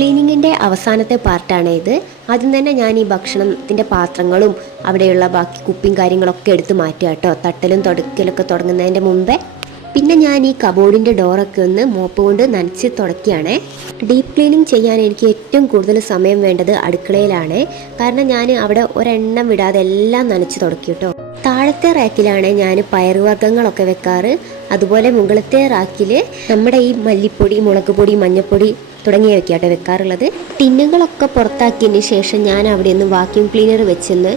ക്ലീനിങ്ങിൻ്റെ അവസാനത്തെ പാർട്ടാണ് ഇത്. ആദ്യം തന്നെ ഞാൻ ഈ ഭക്ഷണത്തിൻ്റെ പാത്രങ്ങളും അവിടെയുള്ള ബാക്കി കുപ്പിയും കാര്യങ്ങളൊക്കെ എടുത്ത് മാറ്റുക കേട്ടോ, തട്ടലും തുടക്കലൊക്കെ തുടങ്ങുന്നതിൻ്റെ മുമ്പേ. പിന്നെ ഞാൻ ഈ കബോർഡിൻ്റെ ഡോറൊക്കെ ഒന്ന് മോപ്പ് കൊണ്ട് നനച്ച് തുടക്കുകയാണ്. ഡീപ്പ് ക്ലീനിങ് ചെയ്യാൻ എനിക്ക് ഏറ്റവും കൂടുതൽ സമയം വേണ്ടത് അടുക്കളയിലാണ്. കാരണം ഞാൻ അവിടെ ഒരെണ്ണം വിടാതെ എല്ലാം നനച്ച് തുടക്കി കേട്ടോ. താഴത്തെ റാക്കിലാണ് ഞാൻ പയറുവർഗ്ഗങ്ങളൊക്കെ വെക്കാറ്. അതുപോലെ മുകളിലത്തെ റാക്കിൽ നമ്മുടെ ഈ മല്ലിപ്പൊടി, മുളക് പൊടി, മഞ്ഞൾപ്പൊടി തുടങ്ങിയവയ്ക്ക് കേട്ടോ വെക്കാറുള്ളത്. ടിന്നുകളൊക്കെ പുറത്താക്കിയതിന് ശേഷം ഞാൻ അവിടെ നിന്ന് വാക്യൂം ക്ലീനർ വെച്ചൊന്ന്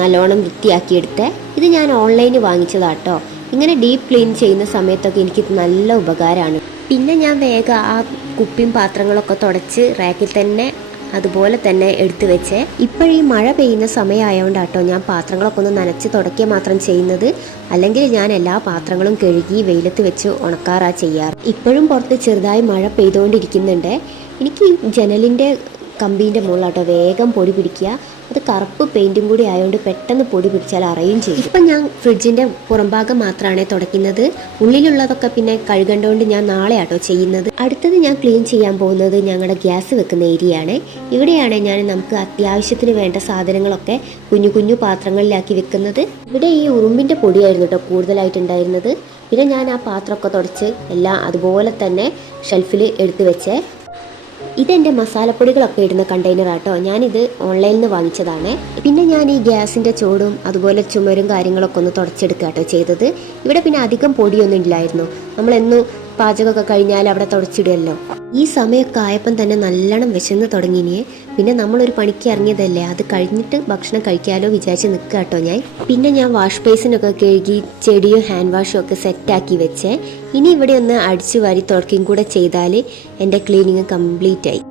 നല്ലോണം വൃത്തിയാക്കിയെടുത്ത്. ഇത് ഞാൻ ഓൺലൈനിൽ വാങ്ങിച്ചതാട്ടോ. ഇങ്ങനെ ഡീപ്പ് ക്ലീൻ ചെയ്യുന്ന സമയത്തൊക്കെ എനിക്ക് നല്ല ഉപകാരമാണ്. പിന്നെ ഞാൻ വേഗം ആ കുപ്പിയും പാത്രങ്ങളൊക്കെ തുടച്ച് റാക്കിൽ തന്നെ അതുപോലെ തന്നെ എടുത്തു വെച്ചേ. ഇപ്പോഴീ മഴ പെയ്യുന്ന സമയമായതുകൊണ്ടാട്ടോ ഞാൻ പാത്രങ്ങളൊക്കെ ഒന്ന് നനച്ച് തുടക്കുക മാത്രം ചെയ്യുന്നത്. അല്ലെങ്കിൽ ഞാൻ എല്ലാ പാത്രങ്ങളും കഴുകി വെയിലത്ത് വെച്ച് ഉണക്കാറാ ചെയ്യാറ്. ഇപ്പോഴും പുറത്ത് ചെറുതായി മഴ പെയ്തുകൊണ്ടിരിക്കുന്നുണ്ട്. എനിക്ക് ജനലിൻ്റെ കമ്പീൻ്റെ മുകളിലാട്ടോ വേഗം പൊടി പിടിക്കുക. അത് കറുപ്പ് പെയിൻറ്റും കൂടി ആയതുകൊണ്ട് പെട്ടെന്ന് പൊടി പിടിച്ചാൽ അറിയും ചെയ്യും. ഇപ്പം ഞാൻ ഫ്രിഡ്ജിൻ്റെ പുറംഭാഗം മാത്രമാണ് തുടയ്ക്കുന്നത്. ഉള്ളിലുള്ളതൊക്കെ പിന്നെ കഴുകേണ്ടതുകൊണ്ട് ഞാൻ നാളെ ആട്ടോ ചെയ്യുന്നത്. അടുത്തത് ഞാൻ ക്ലീൻ ചെയ്യാൻ പോകുന്നത് ഞങ്ങളുടെ ഗ്യാസ് വെക്കുന്ന ഏരിയയാണ്. ഇവിടെയാണ് ഞാൻ നമുക്ക് അത്യാവശ്യത്തിന് വേണ്ട സാധനങ്ങളൊക്കെ കുഞ്ഞു കുഞ്ഞു പാത്രങ്ങളിലാക്കി വെക്കുന്നത്. ഇവിടെ ഈ ഉറുമ്പിൻ്റെ പൊടിയായിരുന്നു കേട്ടോ കൂടുതലായിട്ടുണ്ടായിരുന്നത്. പിന്നെ ഞാൻ ആ പാത്രമൊക്കെ തുടച്ച് എല്ലാം അതുപോലെ തന്നെ ഷെൽഫിൽ എടുത്ത് വെച്ചേ. ഇതെൻ്റെ മസാലപ്പൊടികളൊക്കെ ഇടുന്ന കണ്ടെയ്നറാട്ടോ. ഞാനിത് ഓൺലൈനിൽ നിന്ന് വാങ്ങിച്ചതാണ്. പിന്നെ ഞാൻ ഈ ഗ്യാസിൻ്റെ ചോടും അതുപോലെ ചുമരും കാര്യങ്ങളൊക്കെ ഒന്ന് തുടച്ചെടുക്കുക കേട്ടോ ചെയ്തത്. ഇവിടെ പിന്നെ അധികം പൊടിയൊന്നും ഇല്ലായിരുന്നു. നമ്മളെന്നും പാചകമൊക്കെ കഴിഞ്ഞാൽ അവിടെ തുടച്ചിടുമല്ലോ. ഈ സമയമൊക്കെ ആയപ്പം തന്നെ നല്ലോണം വിശന്ന് തുടങ്ങിയേ. പിന്നെ നമ്മളൊരു പണിക്ക് ഇറങ്ങിയതല്ലേ, അത് കഴിഞ്ഞിട്ട് ഭക്ഷണം കഴിക്കാമല്ലോ വിചാരിച്ച് നിൽക്കുക കേട്ടോ ഞാൻ. പിന്നെ ഞാൻ വാഷ് ബേസിനൊക്കെ കഴുകി ചെടിയും ഹാൻഡ് വാഷും ഒക്കെ സെറ്റാക്കി വെച്ചേ. ഇനി ഇവിടെ ഒന്ന് അടിച്ചു വാരി തുടക്കുകയും കൂടെ ചെയ്താൽ എൻ്റെ ക്ലീനിങ് കംപ്ലീറ്റ് ആയി.